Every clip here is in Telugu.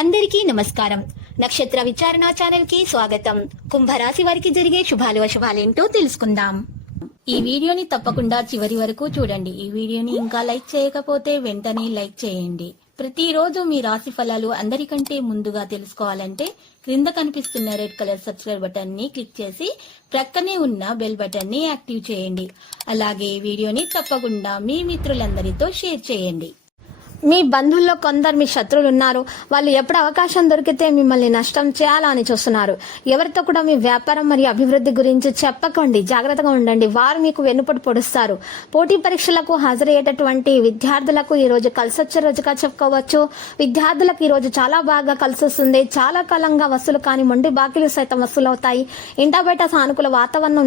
అందరికీ నమస్కారం. నక్షత్ర విచారణ ఛానల్ కి స్వాగతం. కుంభరాశి వారికి జరిగే శుభాలు అశుభాలేంటో తెలుసుకుందాం. ఈ వీడియోని తప్పకుండా చివరి వరకు చూడండి. ఈ వీడియోని ఇంకా లైక్ చేయకపోతే వెంటనే లైక్ చేయండి. ప్రతిరోజు మీ రాశి ఫలాలు అందరికంటే ముందుగా తెలుసుకోవాలంటే క్రింద కనిపిస్తున్న రెడ్ కలర్ సబ్స్క్రైబ్ బటన్ ని క్లిక్ చేసి ప్రక్కనే ఉన్న బెల్ బటన్ ని యాక్టివ్ చేయండి. అలాగే ఈ వీడియోని తప్పకుండా మీ మిత్రులందరితో షేర్ చేయండి. మీ బంధువుల్లో కొందరు మీ శత్రువులు ఉన్నారు. వాళ్ళు ఎప్పుడు అవకాశం దొరికితే మిమ్మల్ని నష్టం చేయాలని చూస్తున్నారు. ఎవరితో కూడా మీ వ్యాపారం మరియు అభివృద్ధి గురించి చెప్పకండి, జాగ్రత్తగా ఉండండి. వారు మీకు వెన్నుపోటు పొడుస్తారు. పోటీ పరీక్షలకు హాజరయ్యేటటువంటి విద్యార్థులకు ఈ రోజు కలిసొచ్చే రోజుగా చెప్పుకోవచ్చు. విద్యార్థులకు ఈ రోజు చాలా బాగా కలిసి వస్తుంది. చాలా కాలంగా వసూలు కాని మొండి బాకీలు సైతం వసూలు అవుతాయి. ఇంటా బయట సానుకూల వాతావరణం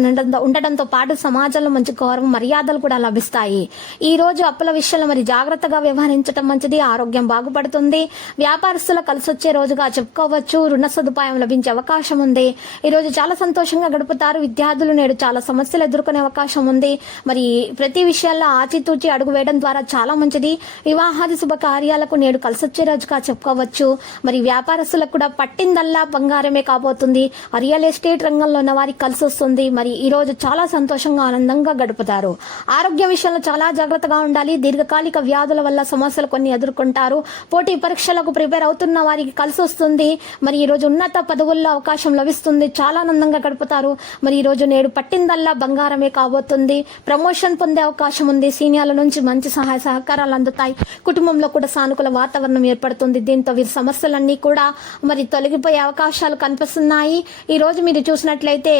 ఉండడంతో పాటు సమాజంలో మంచి గౌరవం మర్యాదలు కూడా లభిస్తాయి. ఈ రోజు అప్పుల విషయంలో మరి జాగ్రత్తగా వ్యవహరించడం మంచిది. ఆరోగ్యం బాగుపడుతుంది. వ్యాపారస్తుల కలిసొచ్చే రోజుగా చెప్పుకోవచ్చు. రుణ సదుపాయం లభించే అవకాశం ఉంది. ఈ రోజు చాలా సంతోషంగా గడుపుతారు. విద్యార్థులు నేడు చాలా సమస్యలు ఎదుర్కొనే అవకాశం ఉంది. మరి ప్రతి విషయాల్లో ఆచితూచి అడుగు వేయడం ద్వారా చాలా మంచిది. వివాహాది శుభ కార్యాలకు నేడు కలిసొచ్చే రోజుగా చెప్పుకోవచ్చు. మరి వ్యాపారస్తులకు కూడా పట్టిందల్లా బంగారమే కాబోతుంది. రియల్ ఎస్టేట్ రంగంలో ఉన్న వారికి కలిసి వస్తుంది. మరి ఈ రోజు చాలా సంతోషంగా ఆనందంగా గడుపుతారు. ఆరోగ్య విషయంలో చాలా జాగ్రత్తగా ఉండాలి. దీర్ఘకాలిక వ్యాధుల వల్ల సమస్యలు కొన్ని ఎదుర్కొంటారు. పోటీ పరీక్షలకు ప్రిపేర్ అవుతున్న వారికి కలిసి వస్తుంది. మరి ఈ రోజు ఉన్నత పదవుల్లో అవకాశం లభిస్తుంది. చాలా ఆనందంగా గడుపుతారు. మరి ఈ రోజు నేడు పట్టిందల్లా బంగారమే కాబోతుంది. ప్రమోషన్ పొందే అవకాశం ఉంది. సీనియర్ల నుంచి మంచి సహాయ సహకారాలు అందుతాయి. కుటుంబంలో కూడా సానుకూల వాతావరణం ఏర్పడుతుంది. దీంతో వీరి సమస్యలన్నీ కూడా మరి తొలగిపోయే అవకాశాలు కనిపిస్తున్నాయి. ఈ రోజు మీరు చూసినట్లయితే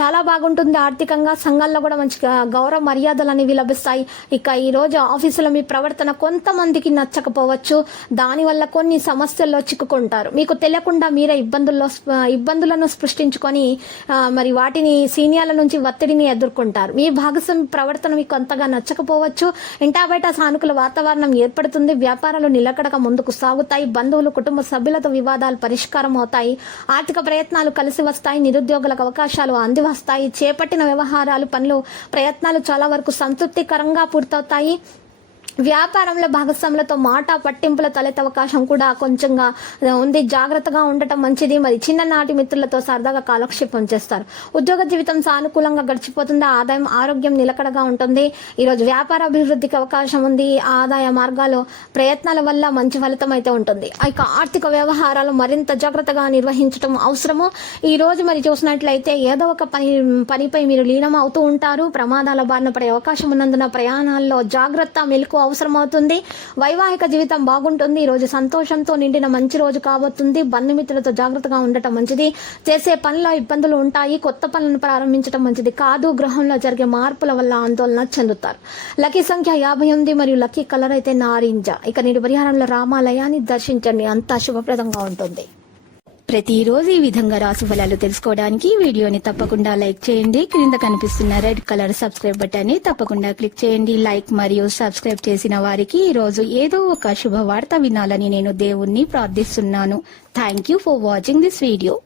చాలా బాగుంటుంది. ఆర్థికంగా సంఘాల్లో కూడా మంచి గౌరవ మర్యాదలు అనేవి లభిస్తాయి. ఇక ఈ రోజు ఆఫీసులో మీ ప్రవర్తన కొంతమందికి నచ్చకపోవచ్చు. దానివల్ల కొన్ని సమస్యల్లో చిక్కుకుంటారు. మీకు తెలియకుండా మీరే ఇబ్బందులను సృష్టించుకొని మరి వాటిని సీనియర్ల నుంచి ఒత్తిడిని ఎదుర్కొంటారు. మీ భాగస్వామి ప్రవర్తన మీకు అంతగా నచ్చకపోవచ్చు. ఇంటా బయట సానుకూల వాతావరణం ఏర్పడుతుంది. వ్యాపారాలు నిలకడగా ముందుకు సాగుతాయి. బంధువులు కుటుంబ సభ్యులతో వివాదాలు పరిష్కారం అవుతాయి. ఆర్థిక ప్రయత్నాలు కలిసి వస్తాయి. నిరుద్యోగులకు అవకాశాలు అంది వస్తాయి. చేపట్టిన వ్యవహారాలు పనులు ప్రయత్నాలు చాలా వరకు సంతృప్తికరంగా పూర్తవుతాయి. వ్యాపారంలో భాగస్వాములతో మాట పట్టింపుల తలెత్తే అవకాశం కూడా కొంచెంగా ఉంది. జాగ్రత్తగా ఉండటం మంచిది. మరి చిన్ననాటి మిత్రులతో సరదాగా కాలక్షేపం చేస్తారు. ఉద్యోగ జీవితం సానుకూలంగా గడిచిపోతుంది. ఆదాయం ఆరోగ్యం నిలకడగా ఉంటుంది. ఈరోజు వ్యాపార అభివృద్ధికి అవకాశం ఉంది. ఆదాయ మార్గాలు ప్రయత్నాల వల్ల మంచి ఫలితం అయితే ఉంటుంది. ఇక ఆర్థిక వ్యవహారాలు మరింత జాగ్రత్తగా నిర్వహించడం అవసరము. ఈ రోజు మరి చూసినట్లయితే ఏదో ఒక పనిపై మీరు లీనం అవుతూ ఉంటారు. ప్రమాదాల బారిన పడే అవకాశం ఉన్నందున ప్రయాణాల్లో జాగ్రత్త మెలకు అవసరమవుతుంది. వైవాహిక జీవితం బాగుంటుంది. ఈ రోజు సంతోషంతో నిండిన మంచి రోజు కాబోతుంది. బంధుమిత్రులతో జాగ్రత్తగా ఉండటం మంచిది. చేసే పనిలో ఇబ్బందులు ఉంటాయి. కొత్త పనులను ప్రారంభించడం మంచిది కాదు. గృహంలో జరిగే మార్పుల వల్ల ఆందోళన చెందుతారు. లక్కీ సంఖ్య 58 మరియు లక్కీ కలర్ అయితే నారింజ. ఇక నేడు పరిహారంలో రామాలయాన్ని దర్శించండి. అంతా శుభప్రదంగా ఉంటుంది. ప్రతిరోజు ఈ విధంగా రాశి ఫలాలు తెలుసుకోవడానికి వీడియోని తప్పకుండా లైక్ చేయండి. క్రింద కనిపిస్తున్న రెడ్ కలర్ సబ్స్క్రైబ్ బటన్ ని తప్పకుండా క్లిక్ చేయండి. లైక్ మరియు సబ్స్క్రైబ్ చేసిన వారికి ఈ రోజు ఏదో ఒక శుభవార్త వినాలని నేను దేవుణ్ణి ప్రార్థిస్తున్నాను. Thank you for watching this video.